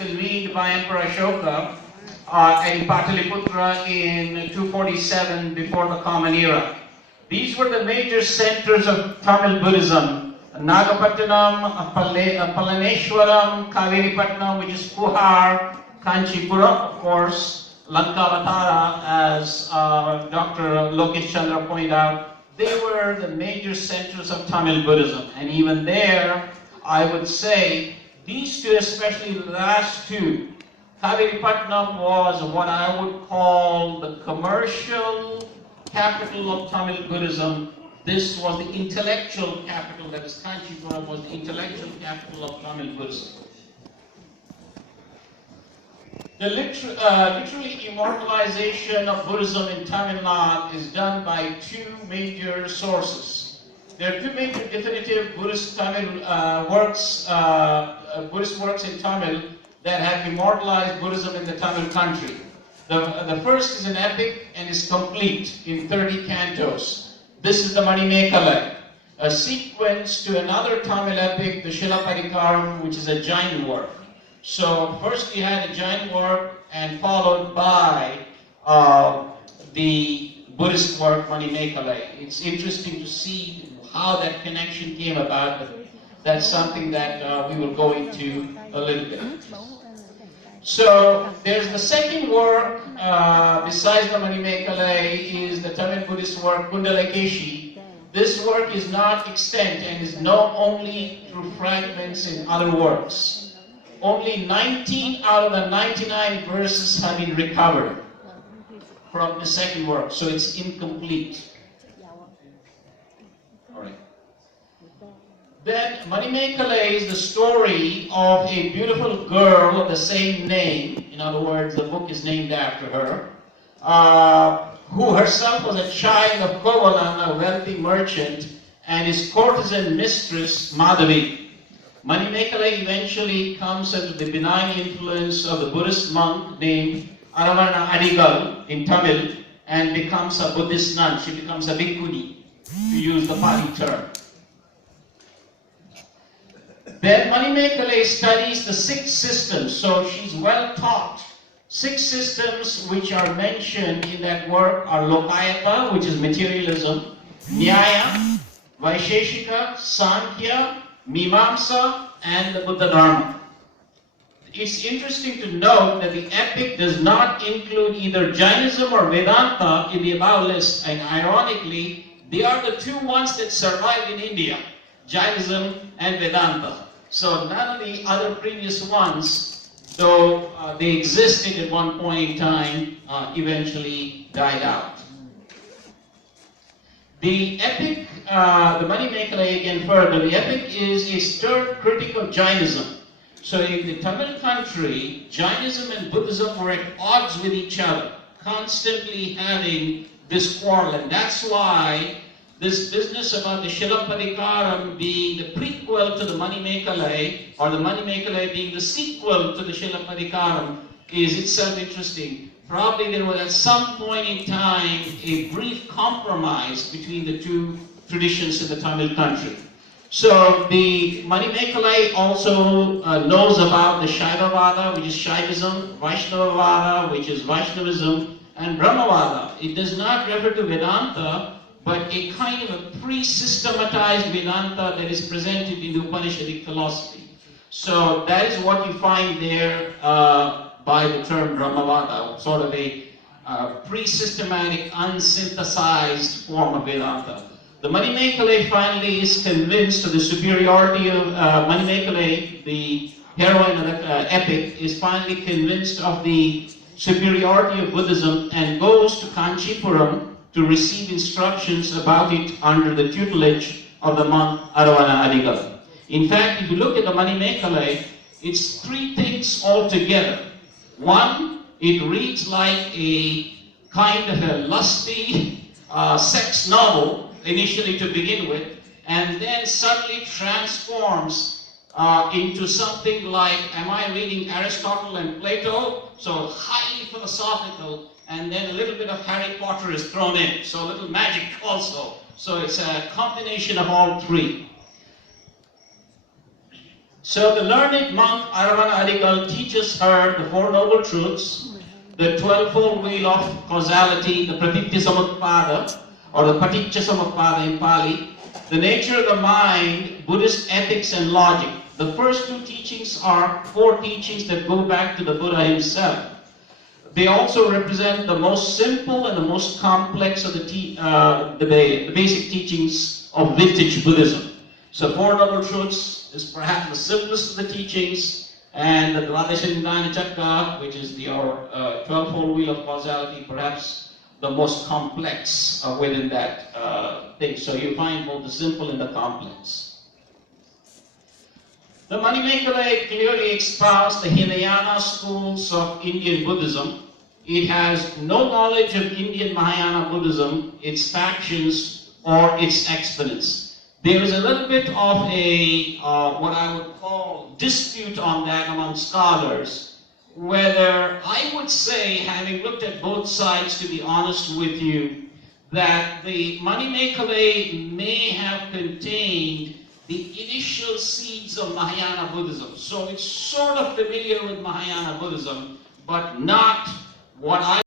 convened by Emperor Ashoka at Pataliputra in 247 before the Common Era. These were the major centers of Tamil Buddhism. Nagapattinam, Palaneshwaram, Kaviripatnam, which is Puhar, Kanchipura, of course, Lankavatara, as Dr. Lokesh Chandra pointed out. They were the major centers of Tamil Buddhism. And even there, I would say, these two, especially the last two, Kaviripatnam was what I would call the commercial capital of Tamil Buddhism. This was the intellectual capital, that is Kanchipuram was the intellectual capital of Tamil Buddhism. The literally immortalization of Buddhism in Tamil Nadu is done by two major sources. There are two major definitive Buddhist Tamil Buddhist works in Tamil that have immortalized Buddhism in the Tamil country. The first is an epic and is complete in 30 cantos. This is the Manimekalai, a sequence to another Tamil epic, the Silappatikaram, which is a Jain work. So first we had a Jain work and followed by the Buddhist work Manimekalai. It's interesting to see how that connection came about, but that's something that we will go into a little bit. So there's the second work, besides the Manimekalai, is the Tamil Buddhist work Kundalakeshi. This work is not extant and is known only through fragments in other works. Only 19 out of the 99 verses have been recovered from the second work, so it's incomplete. All right. Then Manimekalai is the story of a beautiful girl of the same name. In other words, the book is named after her, who herself was a child of Kovalan, a wealthy merchant, and his courtesan mistress, Madhavi. Manimekalai eventually comes under the benign influence of the Buddhist monk named Aravana Adigal in Tamil and becomes a Buddhist nun. She becomes a bhikkhuni, to use the Pali term. Then Manimekalai studies the 6 systems, so she's well taught. 6 systems which are mentioned in that work are Lokayata, which is materialism, Nyaya, Vaisheshika, Sankhya, Mimamsa, and the Buddha Dharma. It's interesting to note that the epic does not include either Jainism or Vedanta in the above list, and ironically, they are the two ones that survived in India, Jainism and Vedanta. So none of the other previous ones, though they existed at one point in time, eventually died out. The epic, the Manimekalai again further, the epic is a stern critic of Jainism. So in the Tamil country, Jainism and Buddhism were at odds with each other, constantly having this quarrel. And that's why this business about the Silappatikaram being the prequel to the Manimekalai, or the Manimekalai being the sequel to the Silappatikaram, is itself interesting. Probably there was at some point in time a brief compromise between the two traditions in the Tamil country. So the Manimekalai also knows about the Shaivavada, which is Shaivism, Vaishnavavada, which is Vaishnavism, and Brahmavada. It does not refer to Vedanta, but a kind of a pre-systematized Vedanta that is presented in the Upanishadic philosophy. So that is what you find there by the term Brahmavada, sort of a pre-systematic, unsynthesized form of Vedanta. The Manimekalai finally is convinced of the superiority of Manimekalai, the heroine of the epic, is finally convinced of the superiority of Buddhism and goes to Kanchipuram to receive instructions about it under the tutelage of the monk Aravana Adigal. In fact, if you look at the Manimekalai, it's 3 things altogether. One, it reads like a kind of a lusty sex novel, initially to begin with, and then suddenly transforms into something like, am I reading Aristotle and Plato? So highly philosophical, and then a little bit of Harry Potter is thrown in, so a little magic also. So it's a combination of all 3. So the learned monk Aravana Adigal teaches her the Four Noble Truths, the 12-fold wheel of causality, the Pratitya Samutpada, or the Paticca Samutpada in Pali, the nature of the mind, Buddhist ethics and logic. The first two teachings are four teachings that go back to the Buddha himself. They also represent the most simple and the most complex of the basic teachings of vintage Buddhism. So Four Noble Truths is perhaps the simplest of the teachings, and the Dvadasha Nidana Chakra, which is the 12-fold wheel of causality, perhaps the most complex within that thing. So you find both the simple and the complex. The Manimekalaya clearly espoused the Hinayana schools of Indian Buddhism. It has no knowledge of Indian Mahayana Buddhism, its factions, or its exponents. There is a little bit of a, what I would call, dispute on that among scholars, whether I would say, having looked at both sides, to be honest with you, that the Manimekalaya may have contained the initial seeds of Mahayana Buddhism. So it's sort of familiar with Mahayana Buddhism, but not what I